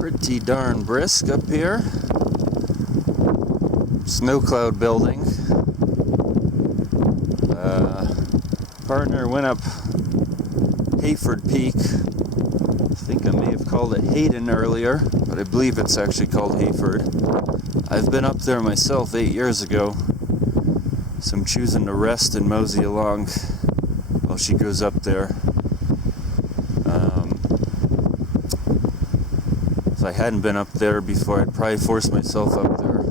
Pretty darn brisk up here. Snow cloud building. Partner went up Hayford Peak. I think I may have called it Hayden earlier, but I believe it's actually called Hayford. I've been up there myself 8 years ago, so I'm choosing to rest and mosey along while she goes up there. If I hadn't been up there before, I'd probably force myself up there.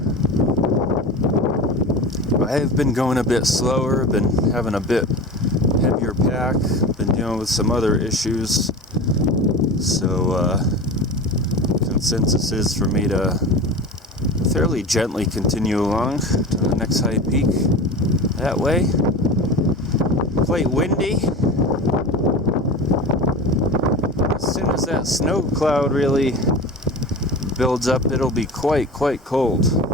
I've been going a bit slower, been having a bit heavier pack, been dealing with some other issues, so consensus is for me to fairly gently continue along to the next high peak that way. Quite windy. As soon as that snow cloud really builds up, it'll be quite cold.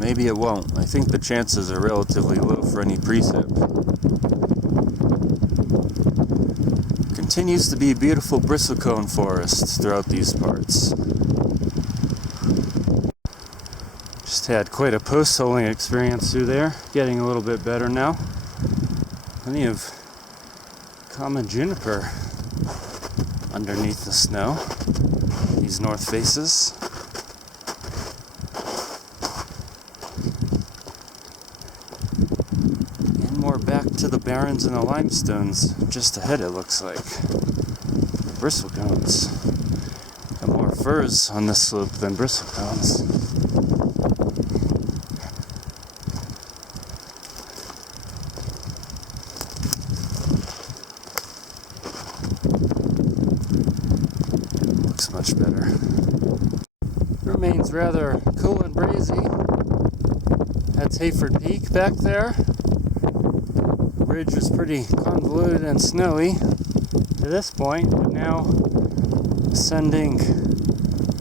Maybe it won't. I think the chances are relatively low for any precip. Continues to be beautiful bristlecone forest throughout these parts. Just had quite a postholing experience through there. Getting a little bit better now. Plenty of common juniper underneath the snow. These north faces. Back to the barrens and the limestones just ahead, it looks like. Bristlecones. Got more firs on this slope than bristlecones. Looks much better. Remains rather cool and breezy. That's Hayford Peak back there. Ridge was pretty convoluted and snowy to this point, but now ascending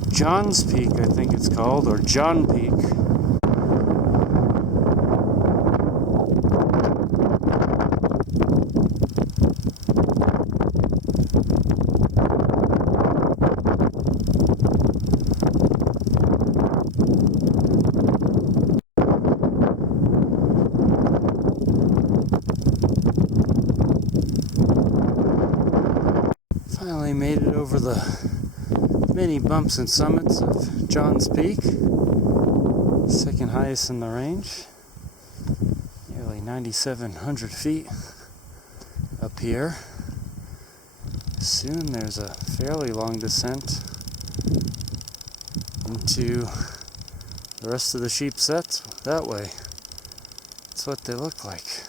John's Peak, I think it's called, or John Peak. Finally made it over the many bumps and summits of John's Peak, second highest in the range, nearly 9,700 feet up here. Soon there's a fairly long descent into the rest of the sheep sets that way. That's what they look like.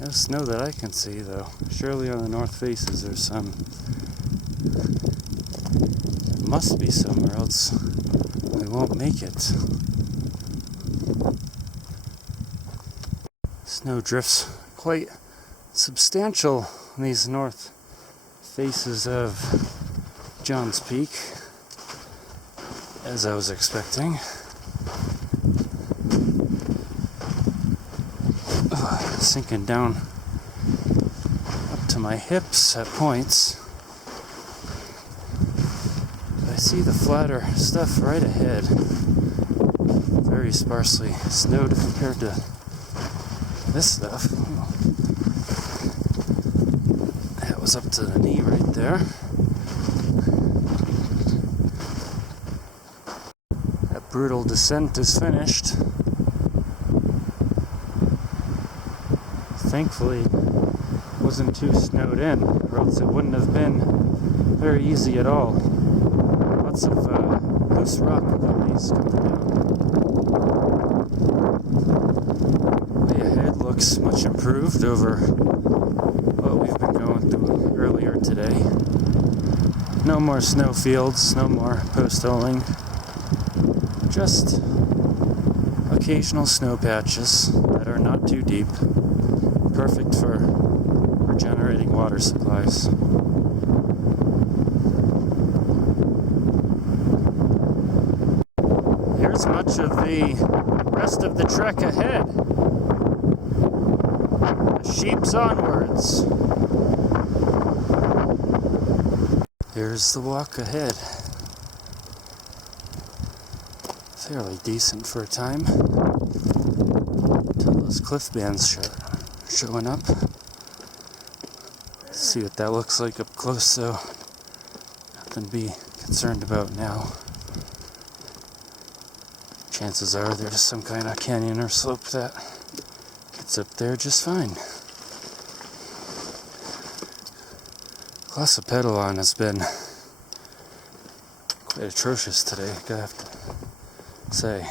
No snow that I can see, though. Surely on the north faces there's some. There must be some, or else we won't make it. Snowdrifts quite substantial on these north faces of John's Peak, as I was expecting. Sinking down up to my hips at points. I see the flatter stuff right ahead. Very sparsely snowed compared to this stuff. That was up to the knee right there. That brutal descent is finished. Thankfully, it wasn't too snowed in, or else it wouldn't have been very easy at all. Lots of loose rock gullies coming down. Way ahead looks much improved over what we've been going through earlier today. No more snow fields, no more postholing. Just occasional snow patches that are not too deep. Perfect for regenerating water supplies. Here's much of the rest of the trek ahead. Sheep's onwards. Here's the walk ahead. Fairly decent for a time. Until those cliff bands showing up. Let's see what that looks like up close, though. Nothing to be concerned about now. Chances are there's some kind of canyon or slope that gets up there just fine. Class of pedal on has been quite atrocious today, I have to say.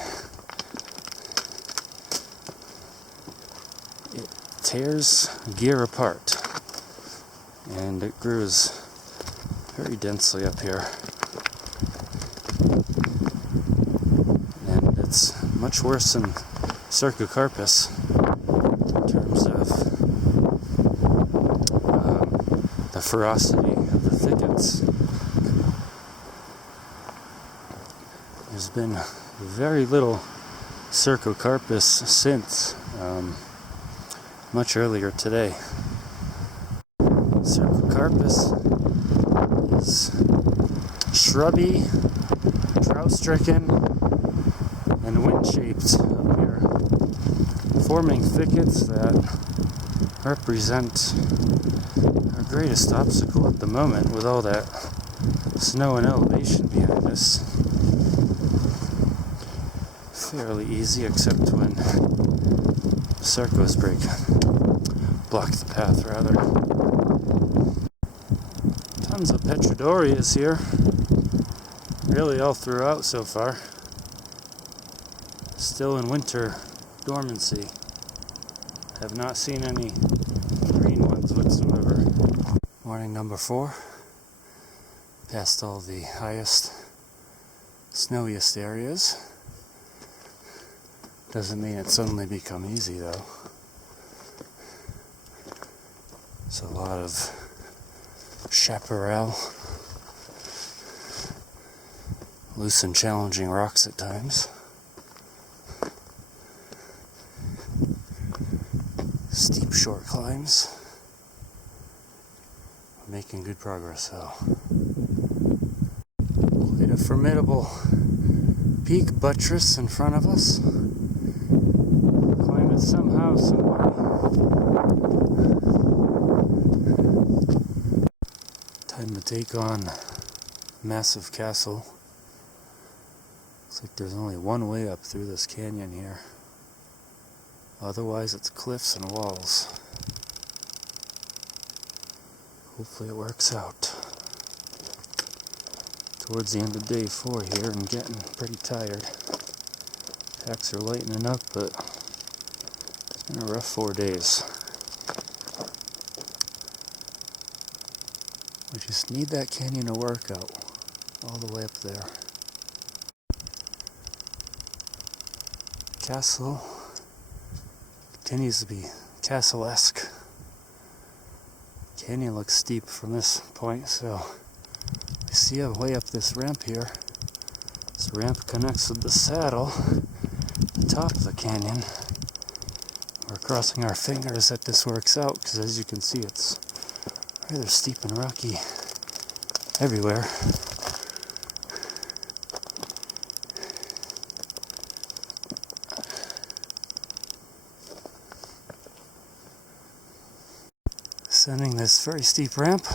It tears gear apart, and it grooves very densely up here. And it's much worse than Cercocarpus in terms of the ferocity of the thickets. There's been very little Cercocarpus since much earlier today. Cercocarpus is shrubby, drought-stricken, and wind-shaped up here, forming thickets that represent our greatest obstacle at the moment with all that snow and elevation behind us. Fairly easy, except when Cercos block the path, rather. Tons of Petrodorias here, really all throughout so far. Still in winter dormancy. Have not seen any green ones whatsoever. Morning number 4. Past all the highest, snowiest areas. Doesn't mean it's suddenly become easy, though. It's a lot of chaparral, loose and challenging rocks at times. Steep short climbs. We're making good progress, though. Quite a formidable peak buttress in front of us. Climb it somehow, someway. Time to take on massive castle. Looks like there's only one way up through this canyon here. Otherwise it's cliffs and walls. Hopefully it works out. Towards the end of day 4 here and getting pretty tired. Packs are lightening up, but it's been a rough 4 days. We just need that canyon to work out all the way up there. Castle continues to be castle-esque. Canyon looks steep from this point, so we see a way up this ramp here. This ramp connects with the saddle at the top of the canyon. We're crossing our fingers that this works out, because as you can see, it's rather steep and rocky everywhere. Ascending this very steep ramp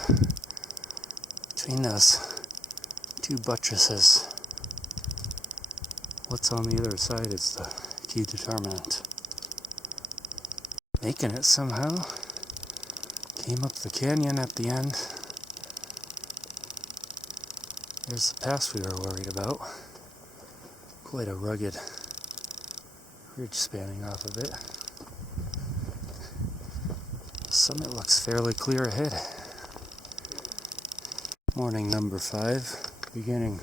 between those 2 buttresses. What's on the other side is the key determinant. Making it somehow. Came up the canyon at the end. There's the pass we were worried about. Quite a rugged ridge spanning off of it. The summit looks fairly clear ahead. Morning number 5, beginning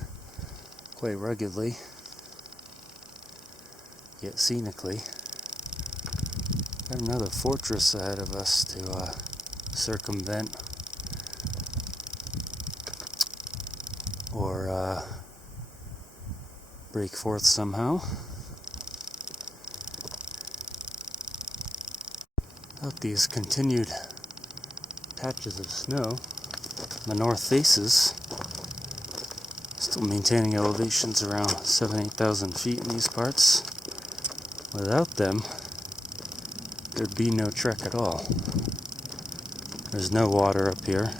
quite ruggedly, yet scenically. Got another fortress ahead of us to circumvent or break forth somehow. Without these continued patches of snow, the north faces, still maintaining elevations around 7,000-8,000 feet in these parts. Without them, there'd be no trek at all. There's no water up here.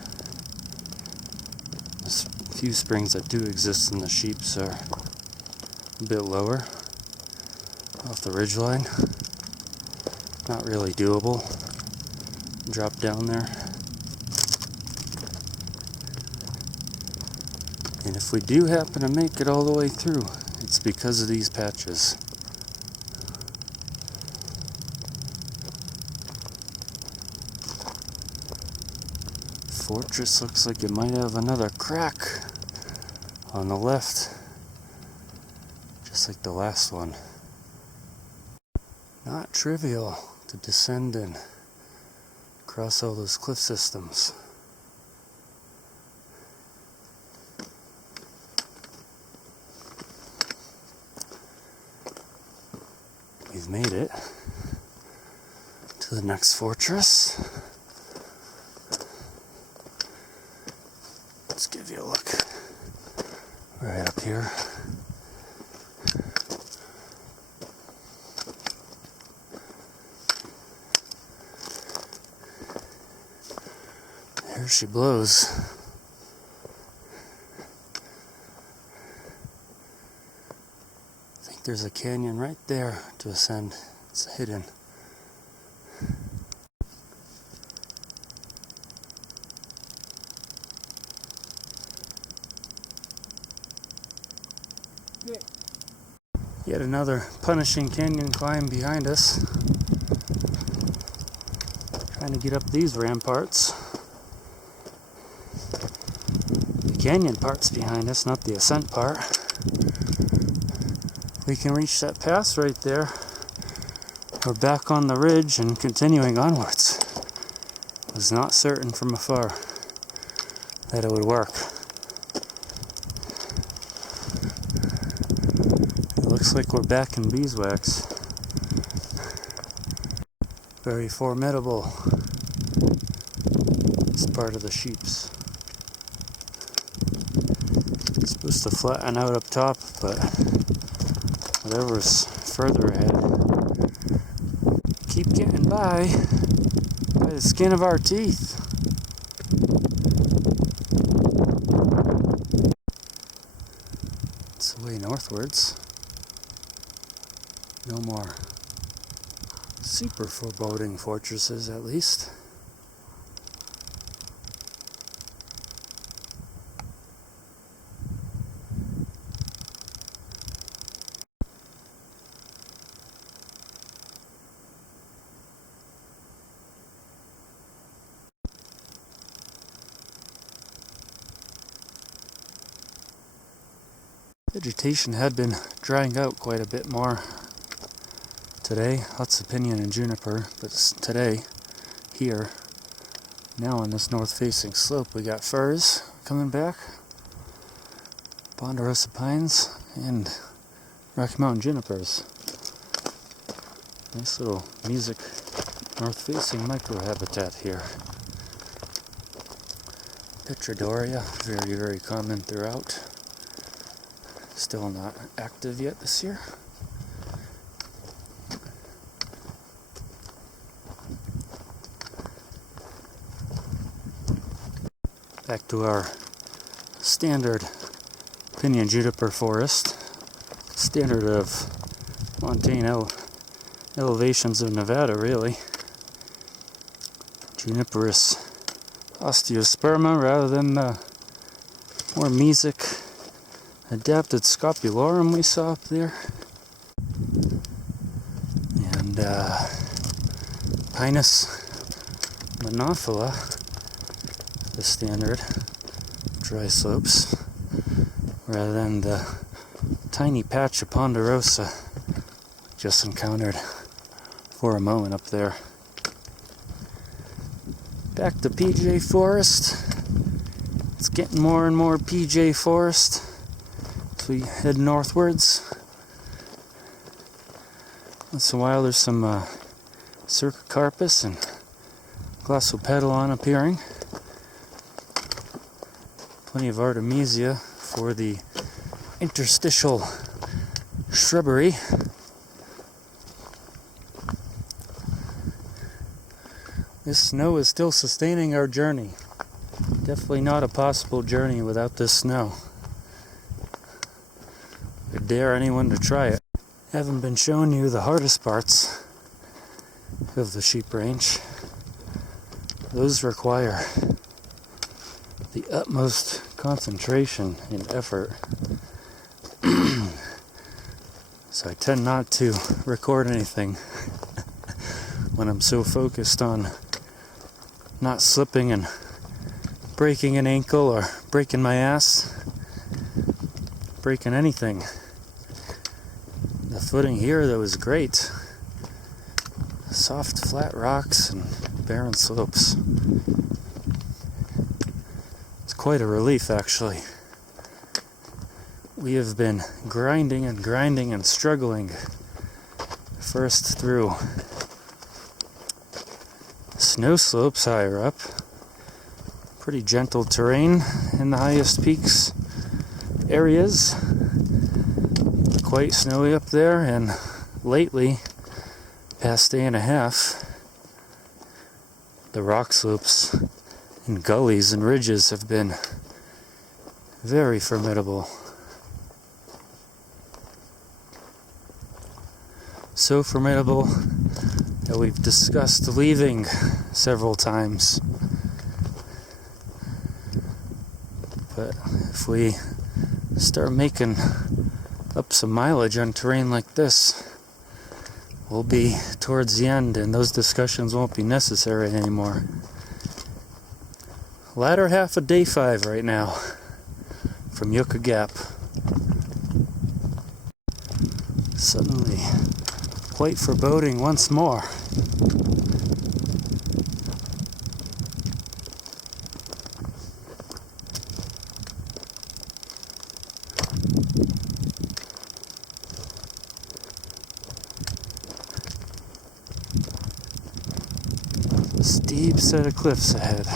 There's a few springs that do exist in the sheeps are a bit lower off the ridgeline. Not really doable. Drop down there. And if we do happen to make it all the way through, it's because of these patches. Fortress looks like it might have another crack on the left, just like the last one. Not trivial to descend and cross all those cliff systems. We've made it to the next fortress. Let's give you a look right up here. Here she blows. I think there's a canyon right there to ascend. It's hidden. Yet another punishing canyon climb behind us. Trying to get up these ramparts. The canyon part's behind us, not the ascent part. We can reach that pass right there. We're back on the ridge and continuing onwards. Was not certain from afar that it would work. Looks like we're back in beeswax. Very formidable. It's part of the sheeps. It's supposed to flatten out up top, but whatever's further ahead, keep getting by the skin of our teeth. It's the way northwards. No more super foreboding fortresses, at least. Vegetation had been drying out quite a bit more today. Lots of pinyon and juniper, but today, here, now on this north-facing slope, we got firs coming back, ponderosa pines, and Rocky Mountain junipers. Nice little music north-facing microhabitat here. Petradoria, very, very common throughout. Still not active yet this year. Back to our standard pinyon juniper forest, standard of montane elevations of Nevada, really. Juniperous osteosperma rather than the more mesic adapted scopularum we saw up there. And Pinus monophylla, the standard dry slopes, rather than the tiny patch of ponderosa just encountered for a moment up there. Back to PJ Forest. It's getting more and more PJ Forest as we head northwards. Once in a while there's some Cercocarpus and Glossopedilon appearing. Plenty of Artemisia for the interstitial shrubbery. This snow is still sustaining our journey. Definitely not a possible journey without this snow. I dare anyone to try it. Haven't been showing you the hardest parts of the sheep range. Those require the utmost concentration and effort. So I tend not to record anything when I'm so focused on not slipping and breaking an ankle or breaking my ass, breaking anything. The footing here, though, is great. Soft, flat rocks and barren slopes. It's quite a relief, actually. We have been grinding and struggling first through snow slopes higher up. Pretty gentle terrain in the highest peaks areas. Quite snowy up there, and lately, past day and a half, the rock slopes and gullies and ridges have been very formidable. So formidable that we've discussed leaving several times. But if we start making up some mileage on terrain like this, we'll be towards the end and those discussions won't be necessary anymore. Latter half of day 5 right now from Yucca Gap. Suddenly quite foreboding once more. A steep set of cliffs ahead.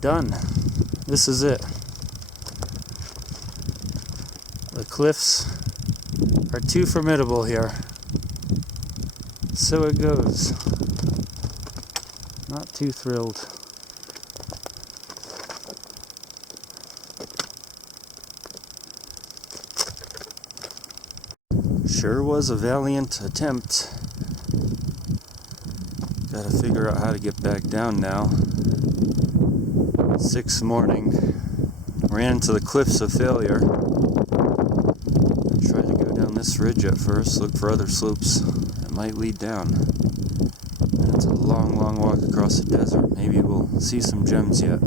Done. This is it. The cliffs are too formidable here. So it goes. Not too thrilled. Sure was a valiant attempt. Gotta figure out how to get back down now. 6 morning. Ran into the cliffs of failure. Tried to go down this ridge at first, look for other slopes that might lead down. And it's a long, long walk across the desert. Maybe we'll see some gems yet.